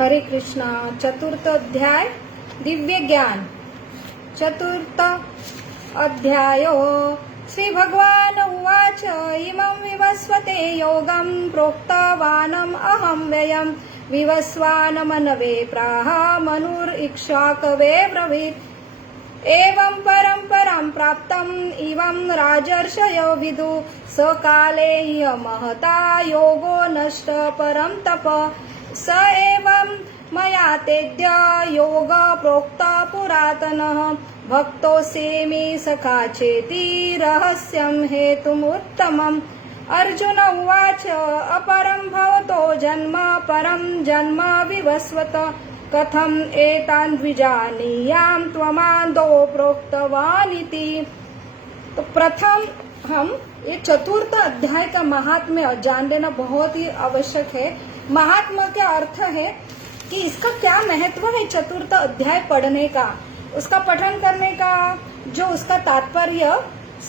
हरे कृष्णा। चतुर्थ अध्याय दिव्य ज्ञान। चतुर्थ अध्यायो श्री भगवान उवाच इमं विवस्वते योगं प्रोक्तवानम् अहं व्ययं विवस्वानमनवे प्राह मनुरिक्ष्वाकवे ब्रवीत् एवं परम्परां प्राप्तम् इवं राजर्षयो विदु सकाले महता योगो नष्ट परं तप स एवं मया तेद्य योग प्रोक्त पुरातनः भक्तोऽस्मि सखा चेति रहस्यं हेतुमुत्तमम्। अर्जुन उवाच अपरं भवतो जन्म परं जन्म विवस्वत कथम् एतान् द्विजानीयां त्वमादौ प्रोक्तवानिति। तो प्रथम हम ये चतुर्थ अध्याय का महात्म्य जान लेना बहुत ही आवश्यक है। महात्मा का अर्थ है कि इसका क्या महत्व है, चतुर्थ अध्याय पढ़ने का, उसका पठन करने का, जो उसका तात्पर्य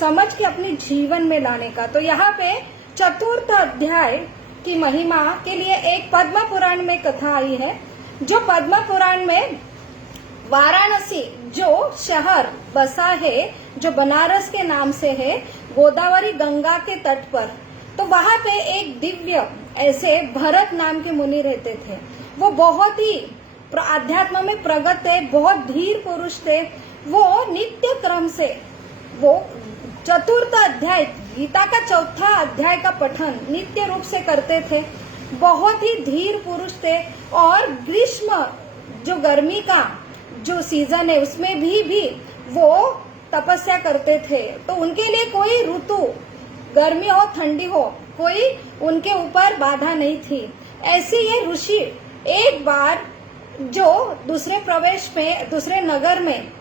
समझ के अपने जीवन में लाने का। तो यहाँ पे चतुर्थ अध्याय की महिमा के लिए एक पद्म पुराण में कथा आई है। जो पद्म पुराण में वाराणसी जो शहर बसा है, जो बनारस के नाम से है, गोदावरी गंगा के तट पर, तो वहां पे एक दिव्य ऐसे भरत नाम के मुनि रहते थे। वो बहुत ही अध्यात्म में प्रगत थे, बहुत धीर पुरुष थे। वो नित्य क्रम से वो चतुर्थ अध्याय गीता का चौथा अध्याय का पठन नित्य रूप से करते थे। बहुत ही धीर पुरुष थे और ग्रीष्म जो गर्मी का जो सीजन है उसमें भी वो तपस्या करते थे। तो उनके लिए कोई ऋतु गर्मी हो ठंडी हो कोई उनके ऊपर बाधा नहीं थी। ऐसे ये ऋषि एक बार जो दूसरे नगर में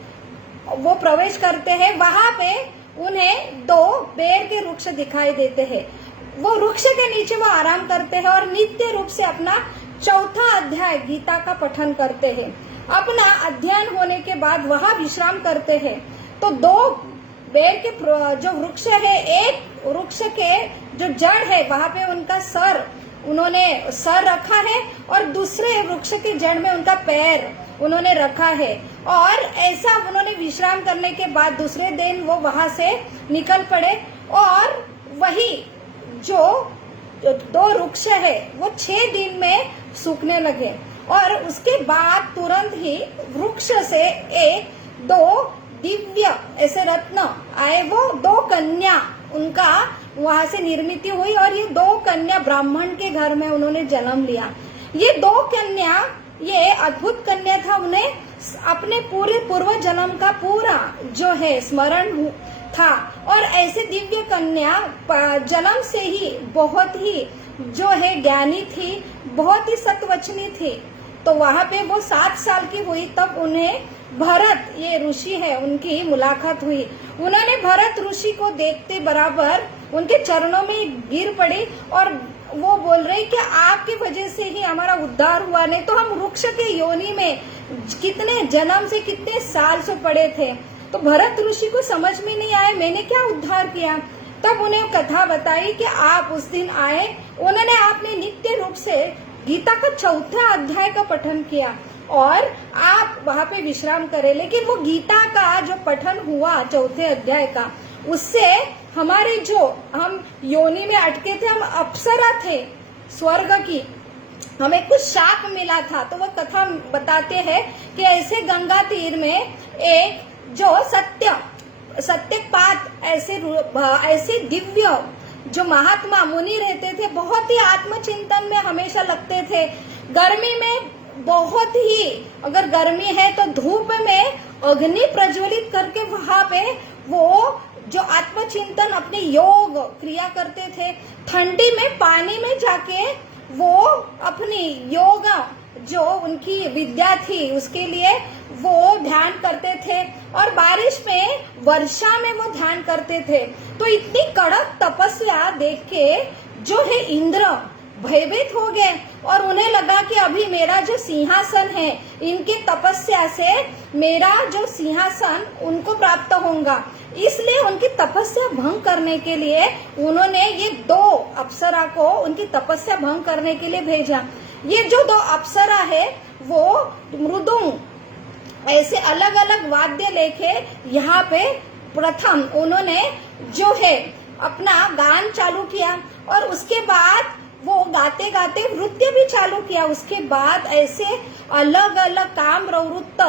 वो प्रवेश करते हैं, वहां पे उन्हें दो बेर के वृक्ष दिखाई देते हैं। वो वृक्ष के नीचे वो आराम करते हैं और नित्य रूप से अपना चौथा अध्याय गीता का पठन करते हैं। अपना अध्ययन होने के बाद वहां विश्राम करते हैं। तो दो बेर के जो वृक्ष है, एक वृक्ष के जो जड़ है वहां पे उन्होंने सर रखा है और दूसरे वृक्ष के जड़ में उनका पैर उन्होंने रखा है। और ऐसा उन्होंने विश्राम करने के बाद दूसरे दिन वो वहां से निकल पड़े और वही जो दो वृक्ष है वो 6 दिन में सूखने लगे। और उसके बाद तुरंत ही वृक्ष से एक दो दिव्य ऐसे रत्न आए, वो दो कन्या उनका वहां से निर्मित हुई और ये दो कन्या ब्राह्मण के घर में उन्होंने जन्म लिया। ये दो कन्या, ये अद्भुत कन्या था, उन्हें अपने पूरे पूर्व जन्म का पूरा जो है स्मरण था। और ऐसे दिव्य कन्या जन्म से ही बहुत ही जो है ज्ञानी थी, बहुत ही सत्वचनी थी। तो वहां पे वो 7 साल की हुई तब उन्हें भरत ये ऋषि है उनकी मुलाकात हुई। उन्होंने भरत ऋषि को देखते बराबर उनके चरणों में गिर पड़ी और वो बोल रहे कि आपकी वजह से ही हमारा उद्धार हुआ, नहीं तो हम वृक्ष के योनि में कितने जन्म से कितने साल से पड़े थे। तो भरत ऋषि को समझ में नहीं आया मैंने क्या उद्धार किया। तब उन्हें कथा बताई कि आप उस दिन आए, उन्होंने आपने नित्य रूप से गीता का चौथा अध्याय का पठन किया और आप वहां पे विश्राम करें। लेकिन वो गीता का जो पठन हुआ चौथे अध्याय का, उससे हमारे जो हम योनि में अटके थे, हम अप्सरा थे स्वर्ग की, हमें कुछ शाप मिला था। तो वो कथा बताते हैं कि ऐसे गंगा तीर में एक जो सत्यपात ऐसे दिव्य जो महात्मा मुनि रहते थे, बहुत ही आत्मचिंतन में हमेशा लगते थे। गर्मी में बहुत ही अगर गर्मी है तो धूप में अग्नि प्रज्वलित करके वहां पे वो जो आत्मचिंतन अपने योग क्रिया करते थे। ठंडी में पानी में जाके वो अपनी योग जो उनकी विद्या थी उसके लिए वो ध्यान करते थे। और बारिश में वर्षा में वो ध्यान करते थे। तो इतनी कड़क तपस्या देख के जो है इंद्र भयभीत हो गए और उन्हें लगा कि अभी मेरा जो सिंहासन है, इनकी तपस्या से मेरा जो सिंहासन उनको प्राप्त होगा। इसलिए उनकी तपस्या भंग करने के लिए उन्होंने ये दो अप्सरा को उनकी तपस्या भंग करने के लिए भेजा। ये जो दो अप्सरा है वो मृदुंग ऐसे अलग अलग वाद्य लेके यहाँ पे प्रथम उन्होंने जो है अपना गान चालू किया और उसके बाद वो गाते गाते नृत्य भी चालू किया। उसके बाद ऐसे अलग अलग काम प्रवृत्त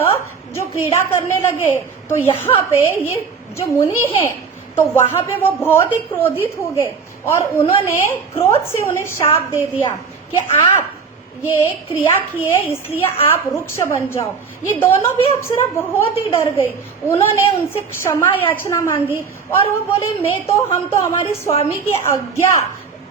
जो क्रीड़ा करने लगे। तो यहाँ पे ये जो मुनि है तो वहां पे वो बहुत ही क्रोधित हो गए और उन्होंने क्रोध से उन्हें शाप दे दिया कि आप ये क्रिया किए इसलिए आप वृक्ष बन जाओ। ये दोनों भी अप्सरा बहुत ही डर गई। उन्होंने उनसे क्षमा याचना मांगी और वो बोले हम तो हमारे स्वामी की आज्ञा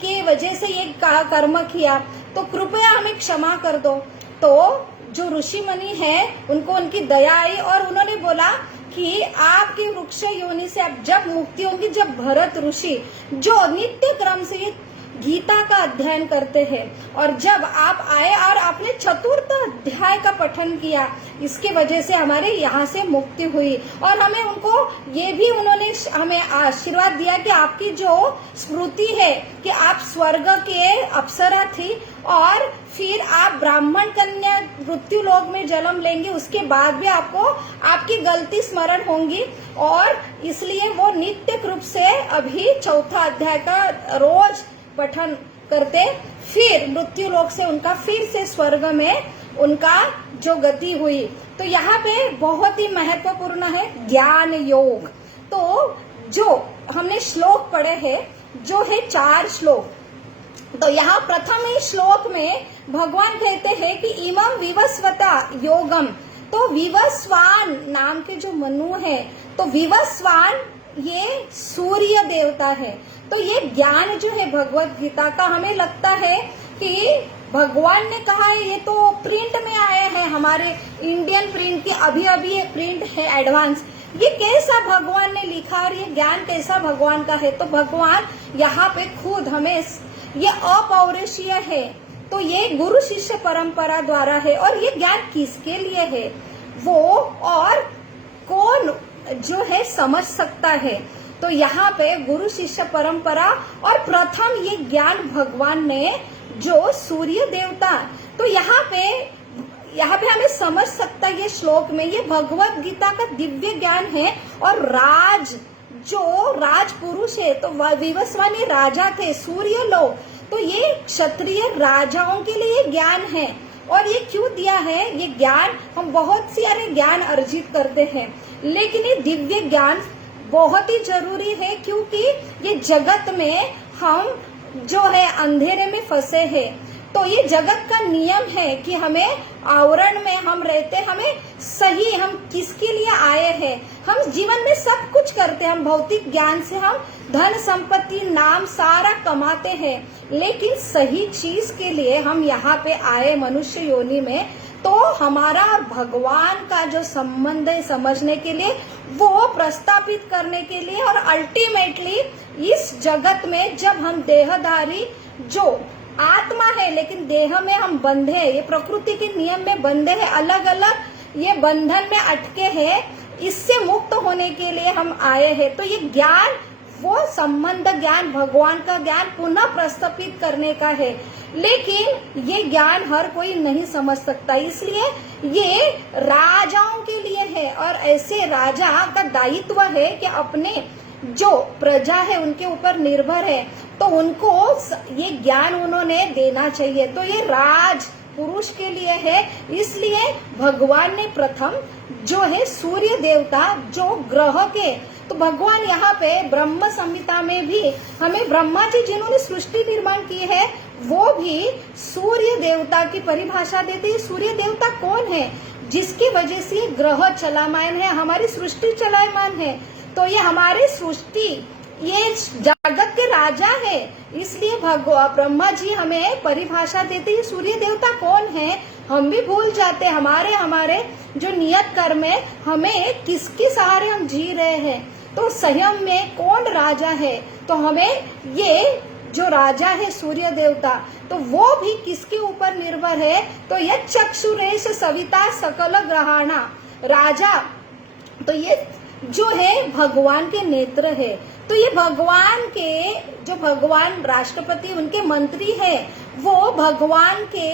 की वजह से ये कर्म किया, तो कृपया हमें क्षमा कर दो। तो जो ऋषि मुनि है उनको उनकी दया आई और उन्होंने बोला कि आपकी वृक्ष योनि से अब जब मुक्ति होगी, जब भरत ऋषि जो नित्य क्रम से ये गीता का अध्ययन करते हैं और जब आप आए और आपने चतुर्थ अध्याय का पठन किया, इसकी वजह से हमारे यहाँ से मुक्ति हुई। और हमें उनको ये भी उन्होंने हमें आशीर्वाद दिया कि आपकी जो स्मृति है कि आप स्वर्ग के अप्सरा थी और फिर आप ब्राह्मण कन्या मृत्यु लोक में जन्म लेंगे, उसके बाद भी आपको आपकी गलती स्मरण होंगी और इसलिए वो नित्य रूप से अभी चौथा अध्याय का रोज पठन करते, फिर मृत्यु लोक से उनका फिर से स्वर्ग में उनका जो गति हुई। तो यहाँ पे बहुत ही महत्वपूर्ण है ज्ञान योग। तो जो हमने श्लोक पढ़े हैं जो है 4 श्लोक, तो यहाँ प्रथम ही श्लोक में भगवान कहते हैं कि इमं विवस्वता योगम। तो विवस्वान नाम के जो मनु है, तो विवस्वान ये सूर्य देवता है। तो ये ज्ञान जो है भगवत गीता का, हमें लगता है कि भगवान ने कहा है, ये तो प्रिंट में आया है, हमारे इंडियन प्रिंट की अभी ये प्रिंट है एडवांस। ये कैसा भगवान ने लिखा और ये ज्ञान कैसा भगवान का है? तो भगवान यहाँ पे खुद हमें ये अपौरुषीय है, तो ये गुरु शिष्य परंपरा द्वारा है। और ये ज्ञान किसके लिए है वो और कौन जो है समझ सकता है? तो यहाँ पे गुरु शिष्य परंपरा और प्रथम ये ज्ञान भगवान ने जो सूर्य देवता, तो यहाँ पे हमें समझ सकता है ये श्लोक में ये भगवत गीता का दिव्य ज्ञान है। और जो राज पुरुष है, तो विवस्वान ये राजा थे सूर्य लोग, तो ये क्षत्रिय राजाओं के लिए ज्ञान है। और ये क्यों दिया है? ये ज्ञान हम बहुत सारे ज्ञान अर्जित करते हैं, लेकिन ये दिव्य ज्ञान बहुत ही जरूरी है, क्योंकि ये जगत में हम जो है अंधेरे में फंसे हैं। तो ये जगत का नियम है कि हमें आवरण में हम रहते, हमें सही हम किसके लिए आए हैं। हम जीवन में सब कुछ करते हैं, हम भौतिक ज्ञान से हम धन संपत्ति नाम सारा कमाते हैं, लेकिन सही चीज के लिए हम यहाँ पे आए मनुष्य योनि में। तो हमारा भगवान का जो संबंध है समझने के लिए, वो प्रस्थापित करने के लिए, और अल्टीमेटली इस जगत में जब हम देहधारी जो आत्मा है लेकिन देह में हम बंधे हैं, ये प्रकृति के नियम में बंधे हैं, अलग अलग ये बंधन में अटके हैं, इससे मुक्त होने के लिए हम आए हैं। तो ये ज्ञान वो संबंध ज्ञान भगवान का ज्ञान पुनः प्रस्थापित करने का है, लेकिन ये ज्ञान हर कोई नहीं समझ सकता, इसलिए ये राजाओं के लिए है। और ऐसे राजा का दायित्व है कि अपने जो प्रजा है उनके ऊपर निर्भर है, तो उनको ये ज्ञान उन्होंने देना चाहिए। तो ये राज पुरुष के लिए है, इसलिए भगवान ने प्रथम जो है सूर्य देवता जो ग्रह के, तो भगवान यहाँ पे ब्रह्म संहिता में भी हमें ब्रह्मा जी जिन्होंने सृष्टि निर्माण की है वो भी सूर्य देवता की परिभाषा देते हैं। सूर्य देवता कौन है? जिसकी वजह से ग्रह चलायमान है, हमारी सृष्टि चलायमान है। तो ये हमारी सृष्टि ये जगत के राजा है, इसलिए ब्रह्मा जी हमें परिभाषा देते हैं सूर्य देवता कौन है। हम भी भूल जाते हैं हमारे जो नियत कर्म है, हमें किसके सहारे हम जी रहे हैं। तो संयम में कौन राजा है? तो हमें ये जो राजा है सूर्य देवता, तो वो भी किसके ऊपर निर्भर है? तो ये चक्षुरेश सविता सकल ग्रहाणा राजा, तो ये जो है भगवान के नेत्र है। तो ये भगवान के जो भगवान राष्ट्रपति उनके मंत्री है, वो भगवान के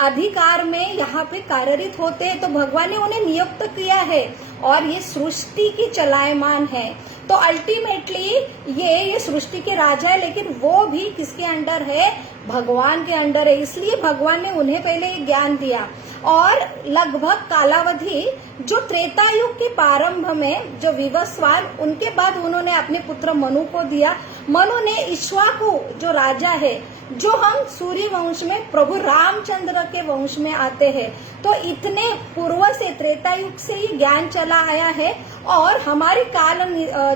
अधिकार में यहाँ पे कार्यरत होते हैं, तो भगवान ने उन्हें नियुक्त किया है और ये सृष्टि की चलायमान है। तो अल्टीमेटली ये सृष्टि के राजा है, लेकिन वो भी किसके अंडर है? भगवान के अंडर है। इसलिए भगवान ने उन्हें पहले ये ज्ञान दिया और लगभग कालावधि जो त्रेता युग के प्रारंभ में जो विवस्वान, उनके बाद उन्होंने अपने पुत्र मनु को दिया। मनु ने इक्ष्वाकु जो राजा है, जो हम सूर्य वंश में प्रभु रामचंद्र के वंश में आते हैं, तो इतने पूर्व से त्रेता युग से ही ज्ञान चला आया है। और हमारी काल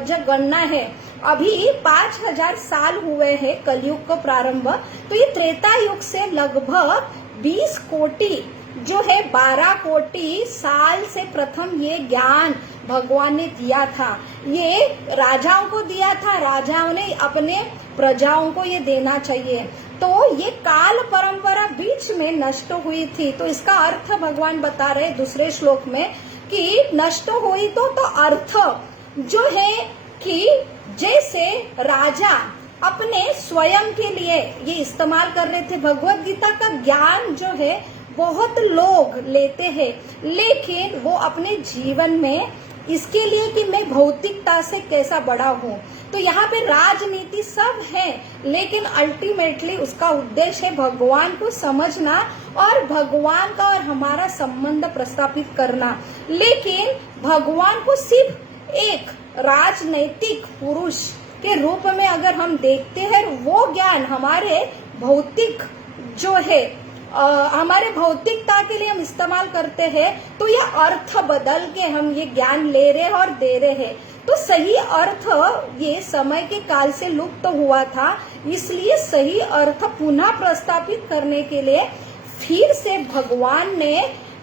जो गणना है अभी 5000 साल हुए हैं कलयुग को प्रारंभ, तो ये त्रेता युग से लगभग 20 कोटि जो है 12 कोटि साल से प्रथम ये ज्ञान भगवान ने दिया था। ये राजाओं को दिया था, राजाओं ने अपने प्रजाओं को ये देना चाहिए। तो ये काल परंपरा बीच में नष्ट हुई थी, तो इसका अर्थ भगवान बता रहे दूसरे श्लोक में कि नष्ट हुई तो अर्थ जो है कि जैसे राजा अपने स्वयं के लिए ये इस्तेमाल कर रहे थे। भगवत गीता का ज्ञान जो है बहुत लोग लेते हैं, लेकिन वो अपने जीवन में इसके लिए कि मैं भौतिकता से कैसा बड़ा हूँ, तो यहाँ पे राजनीति सब है, लेकिन अल्टीमेटली उसका उद्देश्य है भगवान को समझना और भगवान का और हमारा संबंध प्रस्थापित करना। लेकिन भगवान को सिर्फ एक राजनैतिक पुरुष के रूप में अगर हम देखते हैं, वो ज्ञान हमारे भौतिक जो है हमारे भौतिकता के लिए हम इस्तेमाल करते हैं, तो ये अर्थ बदल के हम ये ज्ञान ले रहे हैं और दे रहे हैं। तो सही अर्थ ये समय के काल से लुप्त हुआ था, इसलिए सही अर्थ पुनः प्रस्थापित करने के लिए फिर से भगवान ने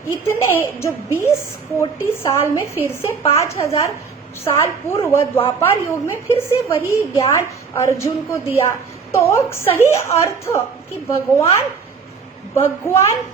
इतने जो 20 कोटि साल में फिर से 5000 साल पूर्व द्वापर युग में फिर से वही ज्ञान अर्जुन को दिया। तो सही अर्थ कि भगवान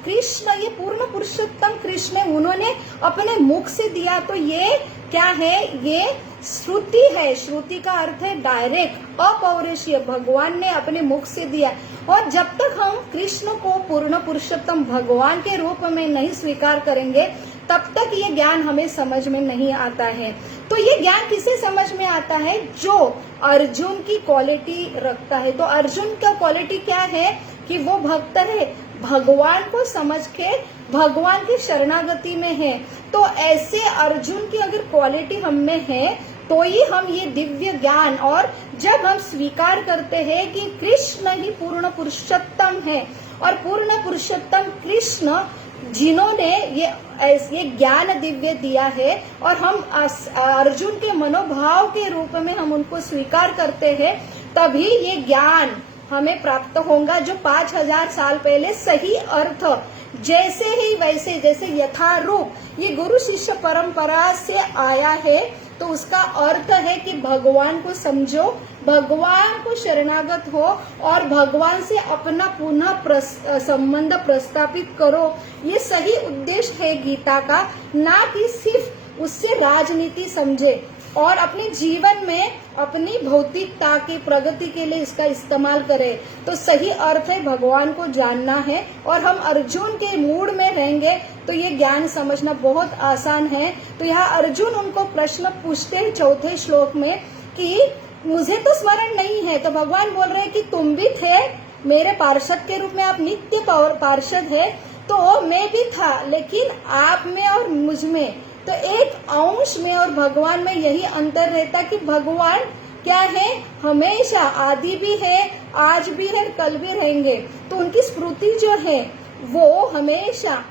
कृष्ण, ये पूर्ण पुरुषोत्तम कृष्ण, उन्होंने अपने मुख से दिया। तो ये क्या है? ये श्रुति है। श्रुति का अर्थ है डायरेक्ट, अपौरुषीय। भगवान ने अपने मुख से दिया। और जब तक हम कृष्ण को पूर्ण पुरुषोत्तम भगवान के रूप में नहीं स्वीकार करेंगे, तब तक ये ज्ञान हमें समझ में नहीं आता है। तो ये ज्ञान किसे समझ में आता है? जो अर्जुन की क्वालिटी रखता है। तो अर्जुन का क्वालिटी क्या है? कि वो भक्त है, भगवान को समझ के भगवान की शरणागति में है। तो ऐसे अर्जुन की अगर क्वालिटी हम में है, तो ही हम ये दिव्य ज्ञान, और जब हम स्वीकार करते हैं कि कृष्ण ही पूर्ण पुरुषोत्तम है और पूर्ण पुरुषोत्तम कृष्ण जिन्होंने ये ज्ञान दिव्य दिया है, और हम अर्जुन के मनोभाव के रूप में हम उनको स्वीकार करते हैं, तभी ये ज्ञान हमें प्राप्त होगा। जो 5000 साल पहले सही अर्थ जैसे ही वैसे, जैसे यथारूप ये गुरु शिष्य परंपरा से आया है, तो उसका अर्थ है कि भगवान को समझो, भगवान को शरणागत हो और भगवान से अपना पुनः संबंध प्रस्थापित करो। ये सही उद्देश्य है गीता का, ना कि सिर्फ उससे राजनीति समझे और अपने जीवन में अपनी भौतिकता की प्रगति के लिए इसका इस्तेमाल करें। तो सही अर्थ है भगवान को जानना है, और हम अर्जुन के मूड में रहेंगे तो ये ज्ञान समझना बहुत आसान है। तो यहाँ अर्जुन उनको प्रश्न पूछते हैं 4थे श्लोक में कि मुझे तो स्मरण नहीं है। तो भगवान बोल रहे हैं कि तुम भी थे मेरे पार्षद के रूप में, आप नित्य पार्षद है, तो मैं भी था, लेकिन आप में और मुझ में तो एक अंश में और भगवान में यही अंतर रहता कि भगवान क्या है? हमेशा आदि भी है, आज भी है, कल भी रहेंगे। तो उनकी स्मृति जो है वो हमेशा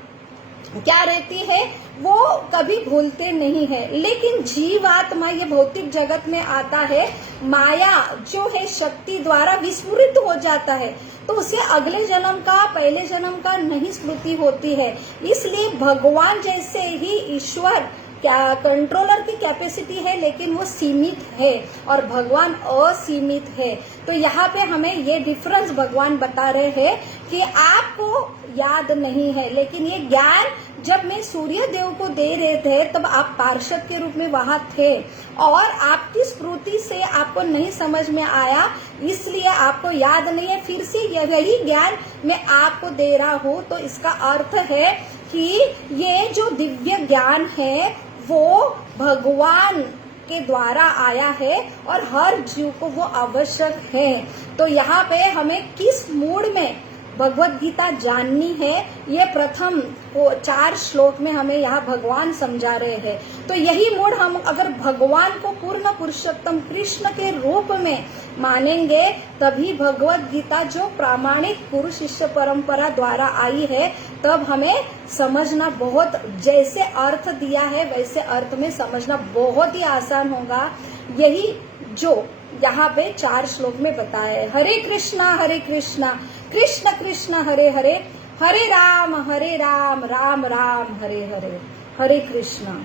क्या रहती है? वो कभी भूलते नहीं है। लेकिन जीवात्मा ये भौतिक जगत में आता है, माया जो है शक्ति द्वारा विस्मृत हो जाता है, तो उसे अगले जन्म का, पहले जन्म का नहीं स्मृति होती है। इसलिए भगवान जैसे ही ईश्वर क्या कंट्रोलर की कैपेसिटी है, लेकिन वो सीमित है और भगवान असीमित है। तो यहाँ पे हमें ये डिफरेंस भगवान बता रहे हैं कि आपको याद नहीं है, लेकिन ये ज्ञान जब मैं सूर्य देव को दे रहे थे तब आप पार्षद के रूप में वहां थे और आपकी स्मृति से आपको नहीं समझ में आया, इसलिए आपको याद नहीं है। फिर से यही ज्ञान मैं आपको दे रहा हूँ। तो इसका अर्थ है कि ये जो दिव्य ज्ञान है वो भगवान के द्वारा आया है और हर जीव को वो आवश्यक है। तो यहाँ पे हमें किस मूड में भगवत गीता जाननी है, ये प्रथम 4 श्लोक में हमें यहाँ भगवान समझा रहे हैं। तो यही मूड हम अगर भगवान को पूर्ण पुरुषोत्तम कृष्ण के रूप में मानेंगे, तभी भगवत गीता जो प्रामाणिक गुरु शिष्य परंपरा द्वारा आई है, तब हमें समझना बहुत, जैसे अर्थ दिया है वैसे अर्थ में समझना बहुत ही आसान होगा। यही जो यहाँ पे 4 श्लोक में बताया है। हरे कृष्णा कृष्ण कृष्ण हरे हरे, हरे राम राम राम हरे हरे। हरे कृष्णा।